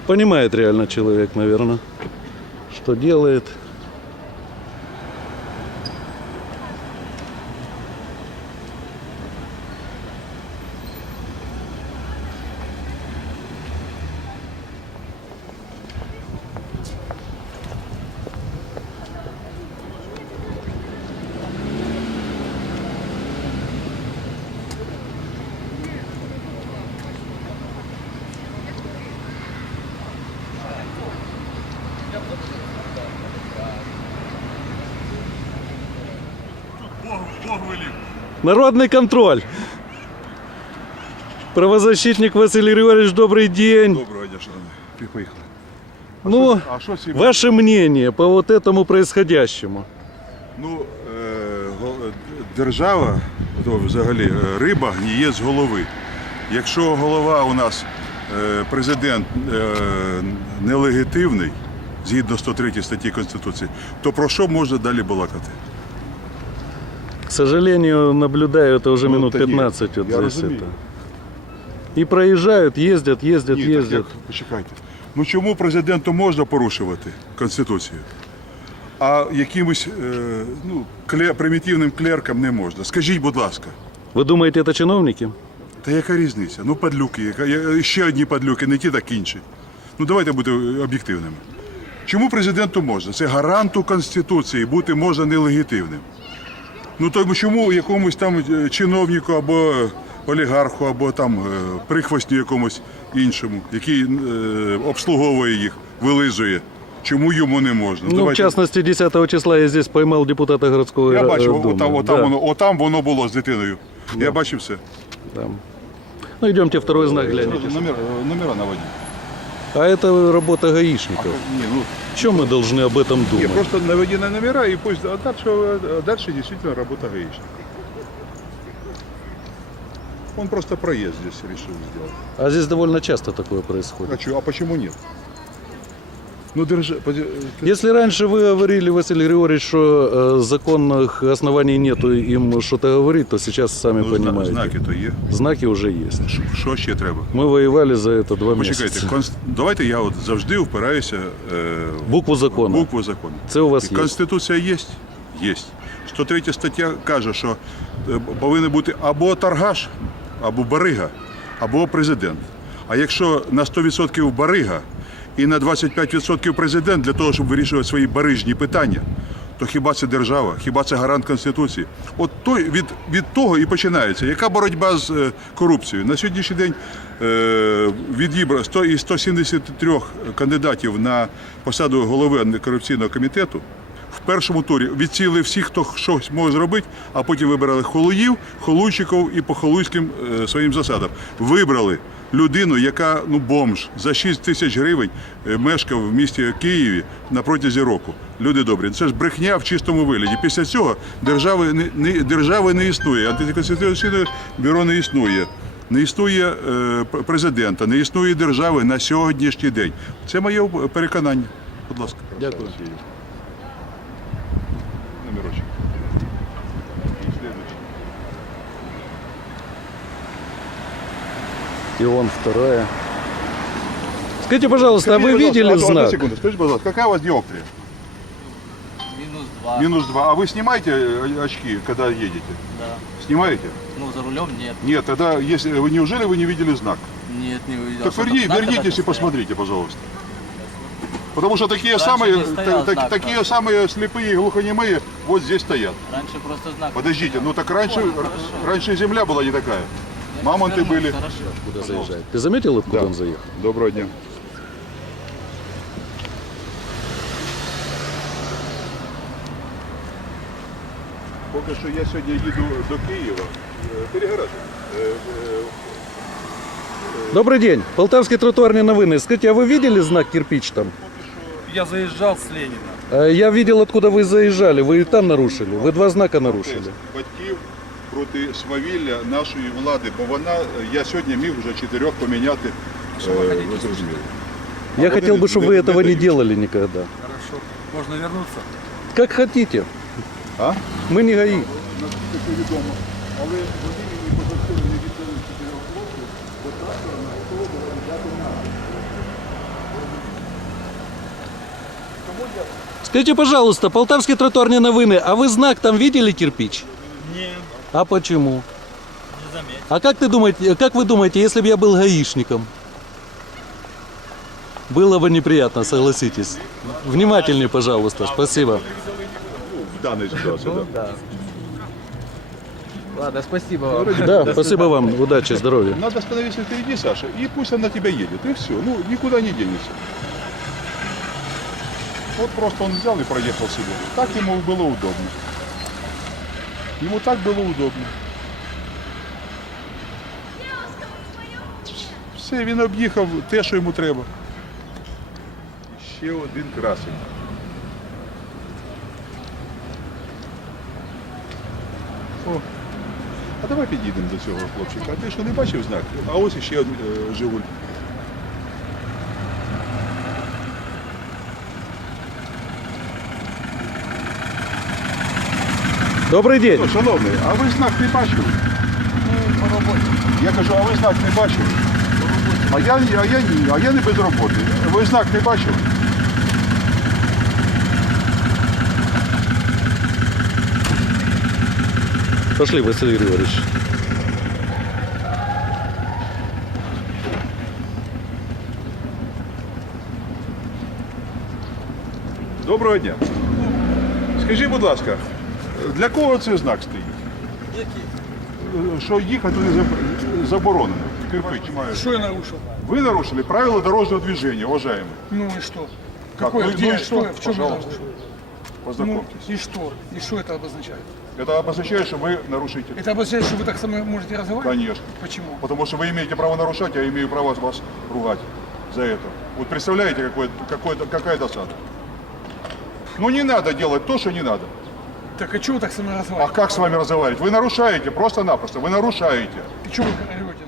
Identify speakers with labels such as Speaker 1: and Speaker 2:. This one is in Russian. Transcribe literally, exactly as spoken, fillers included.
Speaker 1: Понимает реально человек, наверное, что делает. Народный контроль. Правозащитник Василий Григорьевич, добрый день.
Speaker 2: Доброго дня, шановні. Поїхали.
Speaker 1: Ну,
Speaker 2: А що сьогодні?
Speaker 1: ваше мнение по вот этому происходящему?
Speaker 2: Ну, е, го- держава, то взагалі е, риба гніє з голови. Якщо голова у нас е, президент е, нелегітимний, згідно сто третьої статті Конституції, то про що можна далі балакати?
Speaker 1: К сожалению, наблюдаю это уже
Speaker 2: Ну,
Speaker 1: минут
Speaker 2: та ні,
Speaker 1: пятнадцать вот
Speaker 2: я
Speaker 1: здесь
Speaker 2: розумію.
Speaker 1: это. И проезжают, ездят, ездят,
Speaker 2: Ні, так
Speaker 1: ездят.
Speaker 2: як, почекайте. Ну чому президенту можна порушувати Конституцію, а якимось е, ну, кле, примітивним клеркам не можна? Скажіть, будь ласка.
Speaker 1: Вы думаете, это чиновники?
Speaker 2: Та яка різниця? Ну, падлюки, яка- я- ще одні падлюки, не ті, так інші. Ну, давайте бути об'єктивними. Чому президенту можна? Це гаранту Конституції, бути можна нелегітимним. Ну, то чому якомусь там е, чиновнику або олігарху, або там е, прихвостню якомусь іншому, який е, обслуговує їх, вилизує, чому йому не можна?
Speaker 1: Ну, в
Speaker 2: Давайте-
Speaker 1: частности, десятого числа я здесь поймал депутата городского
Speaker 2: Я
Speaker 1: э,
Speaker 2: бачив,
Speaker 1: дома.
Speaker 2: отам, отам,
Speaker 1: Да,
Speaker 2: воно, отам воно було з дитиною. Я бачив все.
Speaker 1: да. Ну, идемте второй знак глянете.
Speaker 2: Номер, номера наводіть.
Speaker 1: А это работа гаишников.
Speaker 2: Ні, ну,
Speaker 1: Чем мы должны об этом
Speaker 2: Не,
Speaker 1: думать?
Speaker 2: просто наведи на номера и пусть а дальше, а дальше действительно работа гаишника. Он просто проезд здесь решил сделать.
Speaker 1: А здесь довольно часто такое происходит.
Speaker 2: А, чё, а почему нет? Ну, держи, поди-
Speaker 1: Если раньше вы говорили, Василий Григорьевич, что э, законных оснований нету им что-то говорить, то сейчас сами
Speaker 2: ну, зна-
Speaker 1: понимаете.
Speaker 2: знаки то є.
Speaker 1: Знаки уже есть.
Speaker 2: Ш- Що ще треба?
Speaker 1: Мы воевали за это два
Speaker 2: Почекайте,
Speaker 1: месяца.
Speaker 2: конст... давайте я от завжди впираюся е...
Speaker 1: Букву
Speaker 2: в
Speaker 1: закона.
Speaker 2: букву закону.
Speaker 1: Це у вас є.
Speaker 2: Конституція є? Є. сто третя стаття каже, що е, повинен бути або торгаш, або барига, або президент. А якщо на сто відсотків барига і на двадцять п'ять відсотків президент для того, щоб вирішувати свої барижні питання, то хіба це держава, хіба це гарант Конституції? От той, від, від того і починається. Яка боротьба з е, корупцією? На сьогоднішній день е, відібрано сто із ста сімдесяти трьох кандидатів на посаду голови антикорупційного комітету. В першому турі відсіли всіх, хто щось може зробити, а потім вибирали холуїв, холуйчиків і по холуйським е, своїм засадам. Вибрали людину, яка ну бомж за шість тисяч гривень е, мешкав в місті Києві на протязі року. Люди добрі, це ж брехня в чистому вигляді. Після цього держави не, не, держави не існує, антиконституційне бюро не існує. Не існує е, президента, не існує держави на сьогоднішній день. Це моє переконання. Будь ласка.
Speaker 1: Дякую.
Speaker 2: Номерочек. И следующий.
Speaker 1: И он вторая. Скажите, пожалуйста, а вы
Speaker 2: Скажите,
Speaker 1: видели
Speaker 2: пожалуйста, одну
Speaker 1: знак?
Speaker 2: секунду, скажите, пожалуйста, какая у вас диоптрия?
Speaker 3: Минус два.
Speaker 2: Минус два. А вы снимаете э, очки, когда едете?
Speaker 3: Да.
Speaker 2: Снимаете?
Speaker 3: Ну, за рулем нет.
Speaker 2: Нет, тогда, если вы неужели вы не видели знак?
Speaker 3: Нет, не увидел.
Speaker 2: Так
Speaker 3: Что
Speaker 2: верни-
Speaker 3: там знак
Speaker 2: вернитесь
Speaker 3: когда-то
Speaker 2: и посмотрите, пожалуйста. Потому что такие
Speaker 3: Раньше
Speaker 2: самые,
Speaker 3: не стоял
Speaker 2: та-
Speaker 3: знак,
Speaker 2: такие
Speaker 3: да.
Speaker 2: самые слепые и глухонемые вот здесь стоят.
Speaker 3: стоял? Раньше просто знак.
Speaker 2: Подождите, ну так раньше,
Speaker 3: Понял,
Speaker 2: р-
Speaker 3: хорошо.
Speaker 2: раньше земля была не такая.
Speaker 3: Я
Speaker 2: Мамонты
Speaker 3: вернусь,
Speaker 2: были.
Speaker 3: Хорошо.
Speaker 1: Куда заезжает? Ты заметил, откуда
Speaker 2: Да.
Speaker 1: он заехал?
Speaker 2: Доброго дня. Поки що я сьогодні їду до Києва. Е, Перегорати. Е, е,
Speaker 1: Добрый день. Полтавский тротуарный новины. Скажите, а вы видели знак кирпич там?
Speaker 4: Я заезжал с Ленина.
Speaker 1: Э, Я видел, откуда вы заезжали. Вы и там нарушили. Вы два знака нарушили.
Speaker 2: Батьків проти свавілля нашої влади, бо вона, я сьогодні міг вже чотирьох поміняти. е, ви зрозуміли.
Speaker 1: Я
Speaker 2: А
Speaker 1: хотел
Speaker 2: вы
Speaker 1: бы, чтобы
Speaker 2: не-
Speaker 1: вы
Speaker 2: не
Speaker 1: этого не
Speaker 2: даете.
Speaker 1: делали никогда.
Speaker 4: Хорошо. Можно вернуться?
Speaker 1: Как хотите.
Speaker 2: А?
Speaker 1: Мы не ГАИ.
Speaker 2: Наскільки це відомо. Але вони мені попросили не віддали чотирьох хлопців, бо трактор на готово було взяти на.
Speaker 1: Скажите, пожалуйста, Полтавский тротуар не новины, а вы знак там видели кирпич?
Speaker 5: Нет,
Speaker 1: А почему?
Speaker 5: не заметил.
Speaker 1: А как ты думаете, как вы думаете, если бы я был гаишником? Было бы неприятно, согласитесь. Внимательнее, пожалуйста, спасибо.
Speaker 2: В данной ситуации, да.
Speaker 3: Ладно, спасибо вам.
Speaker 1: Да, спасибо вам, удачи, здоровья.
Speaker 2: Надо остановиться впереди, Саша, и пусть она тебя едет, и все. Ну, никуда не денется. Вот просто он взял и проехал себе. Так ему было удобно. Ему так было удобно. Все, він об'їхав те, що йому треба. Ще один красень. О, а давай підійдемо до цього хлопчика. А ти що, не бачив знак? А ось іще один е, Жигуль.
Speaker 1: Добрий день.
Speaker 2: О, шановний, а ви знак не бачили?
Speaker 3: По роботі.
Speaker 2: Я кажу, а ви знак не бачили? А я, а я ні, а я не без роботи. Ви знак не бачили?
Speaker 1: Пошли, Василий Григорьевич.
Speaker 2: Доброго дня. Скажіть, будь ласка, для кого цей знак стоїть? Який? Що їхати не заб- заборонено. Кирпич.
Speaker 4: Что я нарушил?
Speaker 2: Ви нарушили правила дорожнього движения, уважаемый.
Speaker 4: Ну и что?
Speaker 2: Как?
Speaker 4: Какое?
Speaker 2: Ну,
Speaker 4: Где?
Speaker 2: ну и
Speaker 4: что?
Speaker 2: что?
Speaker 4: В чем я
Speaker 2: Пожалуйста.
Speaker 4: нарушил? Ну
Speaker 2: Познакомьтесь.
Speaker 4: и что? И что это обозначает?
Speaker 2: Это обозначает, что вы нарушитель.
Speaker 4: Это обозначает, что вы так со мной можете разговаривать?
Speaker 2: Конечно.
Speaker 4: Почему?
Speaker 2: Потому что вы имеете право нарушать, а я имею право вас ругать за это. Вот представляете, какое, какое, какая досада? Ну не надо делать то, что не надо.
Speaker 4: Так а что вы так со мной
Speaker 2: А
Speaker 4: разговариваете?
Speaker 2: как с вами разговаривать? Вы нарушаете, просто-напросто, вы нарушаете.
Speaker 4: И что вы орете?